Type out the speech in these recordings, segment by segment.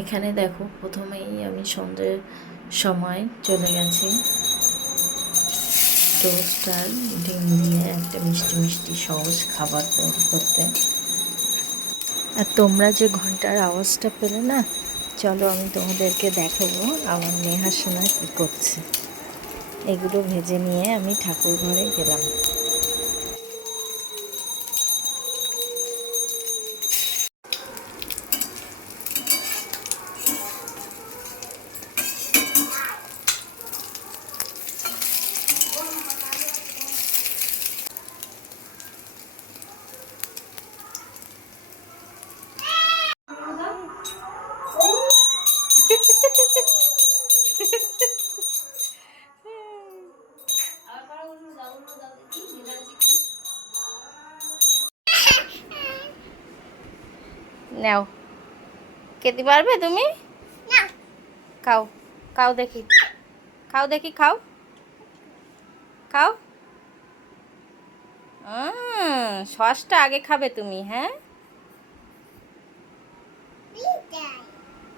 এখানে দেখো প্রথমেই আমি সন্ধ্যের সময় চলে গেছি টোস্ট আর ডিম দিয়ে একটা মিষ্টি মিষ্টি সহজ খাবার তৈরি করতে। আর তোমরা যে ঘন্টার আওয়াজটা পেলে না, চলো আমি তোমাদেরকে দেখাবো আমার নেহা সোনা কী করছে। এগুলো ভেজে নিয়ে আমি ঠাকুর ঘরে গেলাম। নাও, খেতে পারবে তুমি? খাও, খাও দেখি, খাও দেখি, খাও খাও। সসটা আগে খাবে তুমি? হ্যাঁ,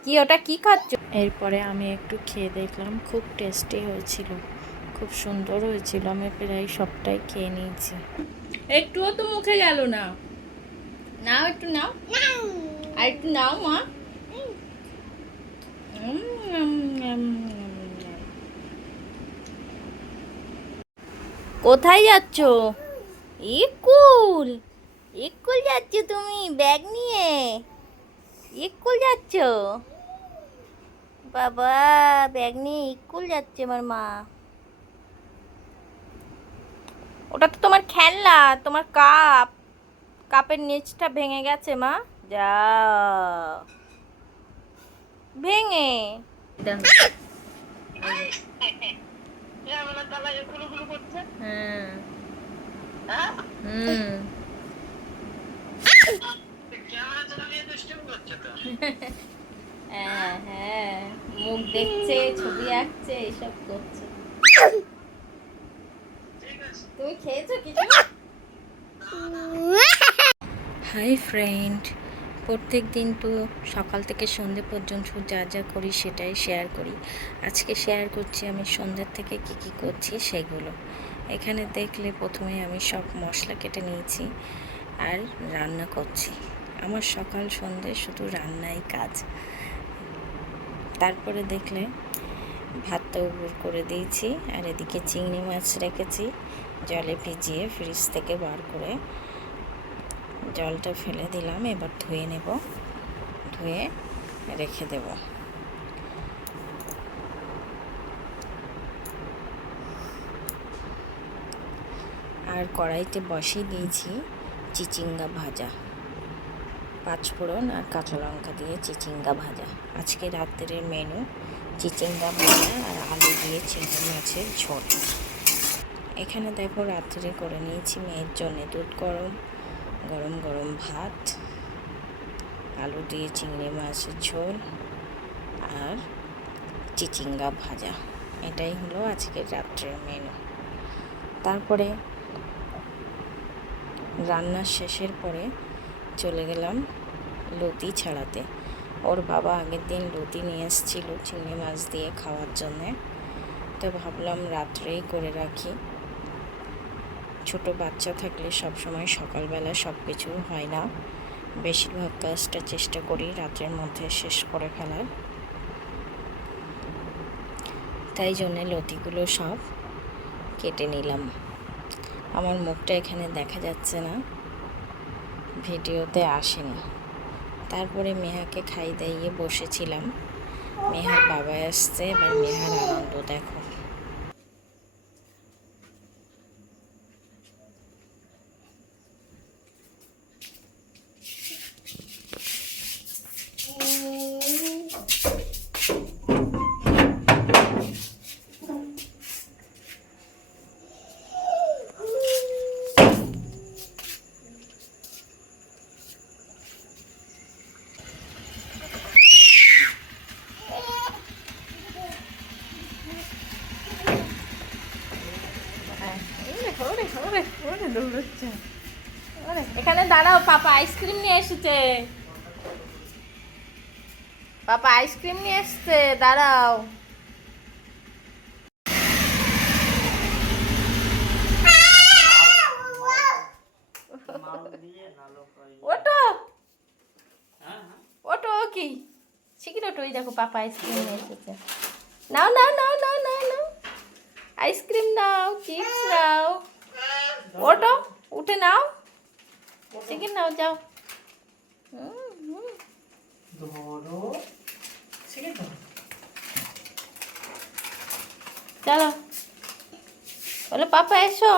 কি ওটা কি খাচ্ছ? এরপরে আমি একটু খেয়ে দেখলাম, খুব টেস্টি হয়েছিল, খুব সুন্দর হয়েছিল। আমি প্রায় সবটাই খেয়ে নিয়েছি। একটুও তো মুখে গেল না। নাও একটু নাও, আর একটু নাও মা। কোথায় যাচ্ছ? স্কুল? স্কুল যাচ্ছ তুমি ব্যাগ নিয়ে? স্কুল যাচ্ছ? বাবা, ব্যাগ নিয়ে স্কুল যাচ্ছে আমার মা। ওটা তো তোমার খেলনা, তোমার কাপ। কাপের নিচটা ভেঙে গেছে মা। যা ভেঙে হ্যাঁ, হুম। হ্যাঁ হ্যাঁ, মুখ দেখছে, ছবি আঁকছে, এসব করছে। তুমি খেয়েছো কিছু? হাই ফ্রেন্ড, প্রত্যেক দিন তো সকাল থেকে সন্ধ্যে পর্যন্ত যা যা করি সেটাই শেয়ার করি। আজকে শেয়ার করছি আমি সন্ধ্যের থেকে কি কি করছি সেগুলো। এখানে দেখলে প্রথমে আমি সব মশলা কেটে নিয়েছি আর রান্না করছি। আমার সকাল সন্ধ্যে শুধু রান্নাই কাজ। তারপরে দেখলে ভাতটা উপর করে দিয়েছি, আর এদিকে চিংড়ি মাছ রেখেছি জলে ভিজিয়ে, ফ্রিজ থেকে বার করে জলটা ফেলে দিলাম। এবার ধুয়ে নেব, ধুয়ে রেখে দেব। আর কড়াইতে বসিয়ে দিয়েছি চিচিঙ্গা ভাজা, পাঁচফোড়ন আর কাঁচা লঙ্কা দিয়ে চিচিঙ্গা ভাজা। আজকে রাত্রের মেনু চিচিঙ্গা ভাজা আর আলু দিয়ে চিংড়ি মাছের ঝোল। এখানে দেখো রাত্রে করে নিয়েছি মেয়ের জন্য দুধ গরম, গরম গরম ভাত, আলু দিয়ে চিংড়ি মাছের ঝোল আর চিচিঙ্গা ভাজা। এটাই হলো আজকের রাত্রের মেনু। তারপরে রান্নার শেষের পরে চলে গেলাম লতি ছাড়াতে। ওর বাবা আগের দিন লতি নিয়ে এসেছিল চিংড়ি মাছ দিয়ে খাওয়ার জন্যে, তো ভাবলাম রাত্রেই করে রাখি। ছোট বাচ্চা থাকলে সবসময় সকালবেলা সব কিছু হয় না, বেশিরভাগ কাজটা চেষ্টা করি রাতের মধ্যে শেষ করে ফেলার। তাই জন্যে লতিগুলো সব কেটে নিলাম। আমার মুখটা এখানে দেখা যাচ্ছে না, ভিডিওতে আসেনি। তারপরে মেহাকে খাই দাইয়ে বসেছিলাম। মেহার বাবা আসছে, এবার মেহার আনন্দ দেখো। এখানে দাঁড়াও, পাপা আইসক্রিম নিয়ে এসেছে। পাপা আইসক্রিম নিয়ে এসছে, দাঁড়াও। ওটো ওটো কি শিখির ওটো, ওই দেখো পাপা আইসক্রিম নিয়ে এসেছে। নাও নাও নাও নাও নাও নাও, আইসক্রিম নাও, চিপস নাও। ওটো উঠে নাও, শিখির নাও, যাও। চলো বলো পাপা এসো।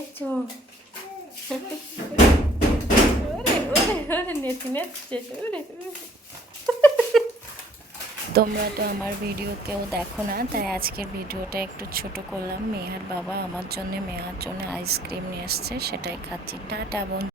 এসো। তোমরা তো আমার ভিডিও কেউ দেখো না, তাই আজকের ভিডিওটা একটু ছোট করলাম। মেহার বাবা আমার জন্য, মেহার জন্য আইসক্রিম নিয়ে এসছে, সেটাই খাচ্ছি। টাটা বন্ধু।